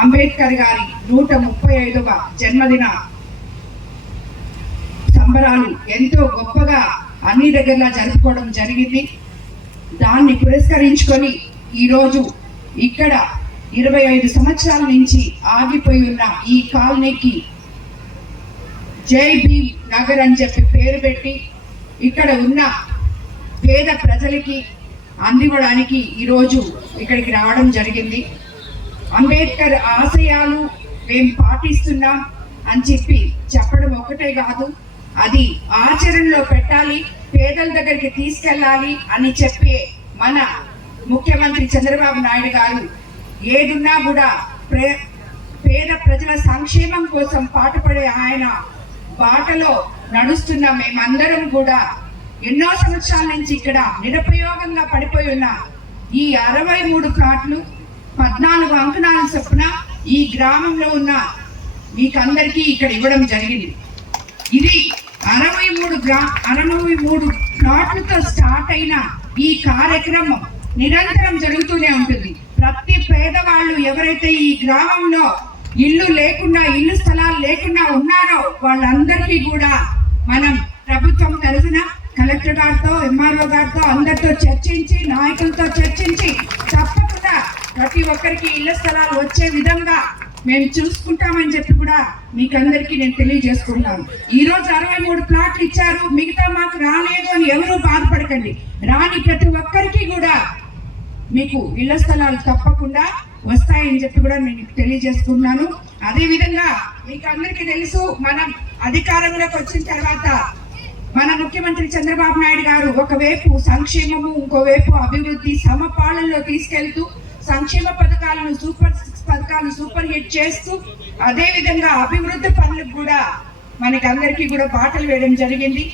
అంబేద్కర్ గారి 135వ జన్మదిన సంబరాలు ఎంతో గొప్పగా అన్ని దగ్గరలా జరుపుకోవడం జరిగింది. దాన్ని పురస్కరించుకొని ఈరోజు ఇక్కడ 25 సంవత్సరాల నుంచి ఆగిపోయి ఉన్న ఈ కాలనీకి జై భీమ్ నగర్ అని చెప్పి పేరు పెట్టి ఇక్కడ ఉన్న పేద ప్రజలకి అందివ్వడానికి ఈరోజు ఇక్కడికి రావడం జరిగింది. అంబేద్కర్ ఆశయాలు మేము పాటిస్తున్నాం అని చెప్పడం ఒకటే కాదు, అది ఆచరణలో పెట్టాలి, పేదల దగ్గరికి తీసుకెళ్ళాలి అని చెప్పే మన ముఖ్యమంత్రి చంద్రబాబు నాయుడు గారు ఏదున్నా కూడా పేద ప్రజల సంక్షేమం కోసం పాటుపడే ఆయన బాటలో నడుస్తున్న మేమందరం కూడా ఎన్నో సంవత్సరాల నుంచి ఇక్కడ నిరుపయోగంగా పడిపోయి ఉన్న ఈ 63 ప్లాట్లు 14 అంకణాల చొప్పున ఈ గ్రామంలో ఉన్న మీకందరికీ ఇక్కడ ఇవ్వడం జరిగింది. ఇది 63 ప్లాట్లతో స్టార్ట్ అయిన ఈ కార్యక్రమం నిరంతరం జరుగుతూనే ఉంటుంది. ప్రతి పేదవాళ్ళు ఎవరైతే ఈ గ్రామంలో ఇల్లు స్థలాలు లేకుండా ఉన్నారో వాళ్ళందరికీ కూడా మనం ప్రభుత్వం తరఫున కలెక్టర్ గారితో, ఎంఆర్ఓ గారితో అందరితో చర్చించి, నాయకులతో చర్చించి తప్పకుండా ప్రతి ఒక్కరికి ఇళ్ల స్థలాలు వచ్చే విధంగా మేము చూసుకుంటామని చెప్పి కూడా మీకందరికీ నేను తెలియజేసుకుంటాను. ఈ రోజు 63 ప్లాట్లు ఇచ్చారు, మిగతా మాకు రాలేదు అని ఎవరూ బాధపడకండి. రాని ప్రతి ఒక్కరికి కూడా మీకు ఇళ్ల స్థలాలు తప్పకుండా వస్తాయని చెప్పి కూడా నేను తెలియజేసుకున్నాను. అదే విధంగా మీకు అందరికీ తెలుసు, మనం అధికారంలోకి వచ్చిన తర్వాత మన ముఖ్యమంత్రి చంద్రబాబు నాయుడు గారు ఒకవైపు సంక్షేమము, ఇంకోవైపు అభివృద్ధి సమపాలనలో తీసుకెళ్తూ సంక్షేమ పథకాలను సూపర్ హిట్ చేస్తూ అదే విధంగా అభివృద్ధి పనులకు కూడా మనకి అందరికీ కూడా బాటలు వేయడం జరిగింది.